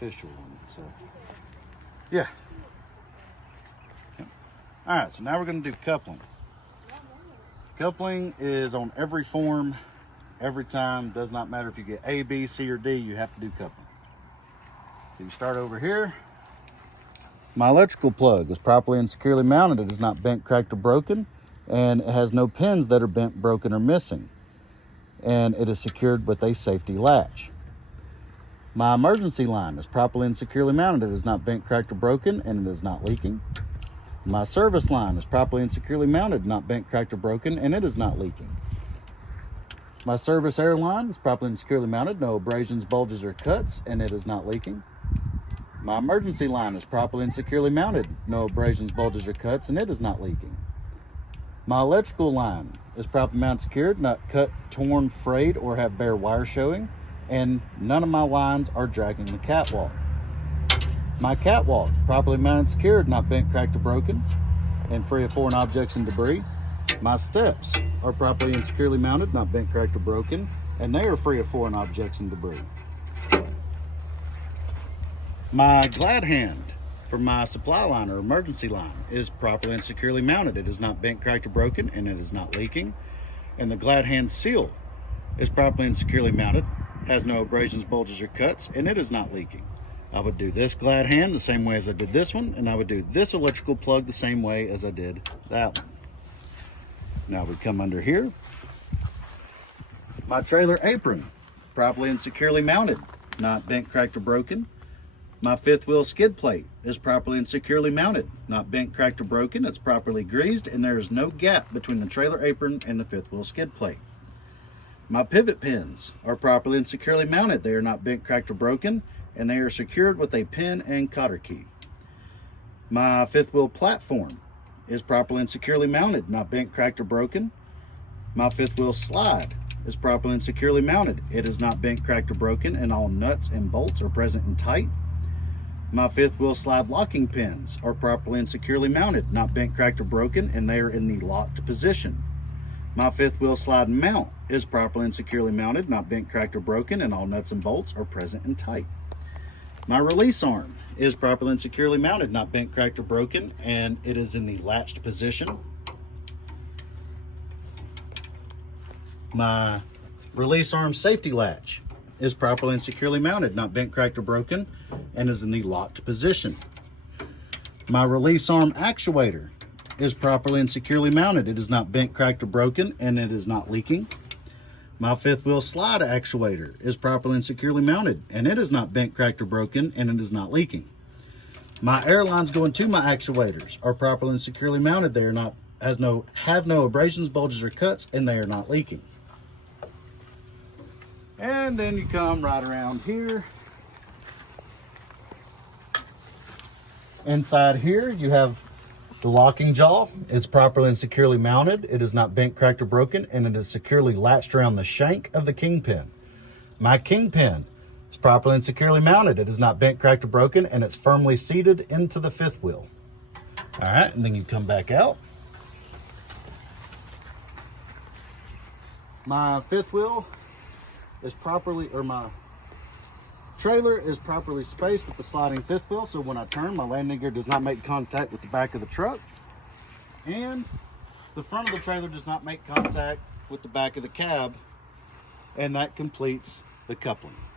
official one. So, yeah. All right, so now we're going to do coupling. Coupling is on every form, every time. Does not matter if you get A, B, C, or D, you have to do coupling. So you start over here. My electrical plug is properly and securely mounted. It is not bent, cracked, or broken, and it has no pins that are bent, broken, or missing. And it is secured with a safety latch. My emergency line is properly and securely mounted. It is not bent, cracked, or broken, and it is not leaking. My service line is properly and securely mounted, not bent, cracked, or broken, and it is not leaking. My service air line is properly and securely mounted, no abrasions, bulges, or cuts, and it is not leaking. My emergency line is properly and securely mounted, no abrasions, bulges, or cuts, and it is not leaking. My electrical line is properly mounted, secured, not cut, torn, frayed, or have bare wire showing, and none of my lines are dragging the catwalk. My catwalk, properly mounted, secured, not bent, cracked, or broken, and free of foreign objects and debris. My steps are properly and securely mounted, not bent, cracked, or broken, and they are free of foreign objects and debris. My glad hand for my supply line or emergency line is properly and securely mounted. It is not bent, cracked, or broken, and it is not leaking. And the glad hand seal is properly and securely mounted, has no abrasions, bulges, or cuts, and it is not leaking. I would do this glad hand the same way as I did this one, and I would do this electrical plug the same way as I did that one. Now we come under here. My trailer apron, properly and securely mounted, not bent, cracked, or broken. My fifth wheel skid plate is properly and securely mounted, not bent, cracked, or broken. It's properly greased, and there is no gap between the trailer apron and the fifth wheel skid plate. My pivot pins are properly and securely mounted. They are not bent, cracked, or broken, and they are secured with a pin and cotter key. My fifth wheel platform is properly and securely mounted, not bent, cracked, or broken. My fifth wheel slide is properly and securely mounted. It is not bent, cracked, or broken, and all nuts and bolts are present and tight. My fifth wheel slide locking pins are properly and securely mounted, not bent, cracked, or broken, and they are in the locked position. My fifth wheel slide mount is properly and securely mounted, not bent, cracked, or broken, and all nuts and bolts are present and tight. My release arm is properly and securely mounted, not bent, cracked, or broken, and it is in the latched position. My release arm safety latch is properly and securely mounted, not bent, cracked, or broken, and is in the locked position. My release arm actuator is properly and securely mounted. It is not bent, cracked, or broken, and it is not leaking. My fifth wheel slide actuator is properly and securely mounted, and it is not bent, cracked, or broken, and it is not leaking. My air lines going to my actuators are properly and securely mounted. They are not have no abrasions, bulges, or cuts, and they are not leaking. And then you come right around here. Inside here, you have the locking jaw. It's properly and securely mounted. It is not bent, cracked, or broken, and it is securely latched around the shank of the kingpin. My kingpin is properly and securely mounted. It is not bent, cracked, or broken, and it's firmly seated into the fifth wheel. All right, and then you come back out. My fifth wheel is properly, or my trailer is properly spaced with the sliding fifth wheel, so when I turn, my landing gear does not make contact with the back of the truck, and the front of the trailer does not make contact with the back of the cab, and that completes the coupling.